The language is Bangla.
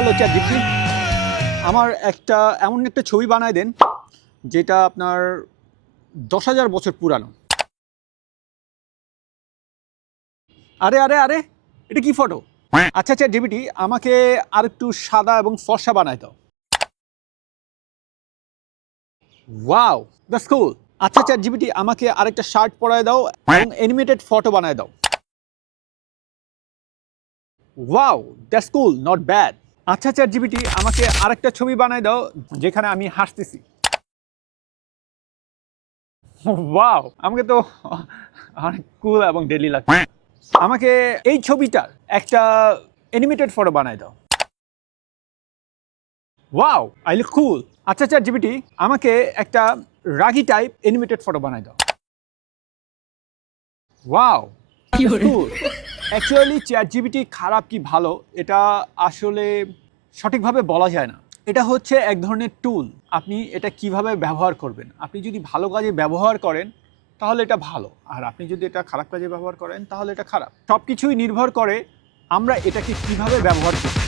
হ্যালো চ্যাটজিপিটি, আমার এমন একটা ছবি বানায় দেন যেটা আপনার 10,000 বছর পুরানো। আরে আরে আরে, এটা কি ফটো? আচ্ছা চ্যাটজিপিটি, আমাকে আর একটু সাদা এবং ফর্সা বানায় দাও। ওয়াও, দ্যাটস কুল। আচ্ছা চ্যাটজিপিটি, আমাকে আরেকটা শার্ট পরায় দাও এবং অ্যানিমেটেড ফটো বানায় দাও। Wow, that's cool, not bad. আচ্ছা চ্যাটজিপিটি, আমাকে আরেকটা ছবি বানায় দাও যেখানে আমি হাসতেছি। ওয়াও, আমাকে তো অনেক কুল এবং ডেলি লাগছে। আমাকে এই ছবিটার একটা অ্যানিমেটেড ফটো বানায় দাও। ওয়াও, আই লুক কুল। আচ্ছা চ্যাটজিপিটি, আমাকে একটা রাগি টাইপ অ্যানিমেটেড ফটো বানায় দাও। ওয়াও, কুল। অ্যাকচুয়ালি চ্যাটজিপিটি খারাপ কি ভালো এটা আসলে সঠিকভাবে বলা যায় না। এটা হচ্ছে এক ধরনের টুল। আপনি এটা কিভাবে ব্যবহার করবেন। আপনি যদি ভালো কাজে ব্যবহার করেন তাহলে এটা ভালো, আর আপনি যদি এটা খারাপ কাজে ব্যবহার করেন তাহলে এটা খারাপ। সব কিছুই নির্ভর করে আমরা এটাকে কিভাবে ব্যবহার করি।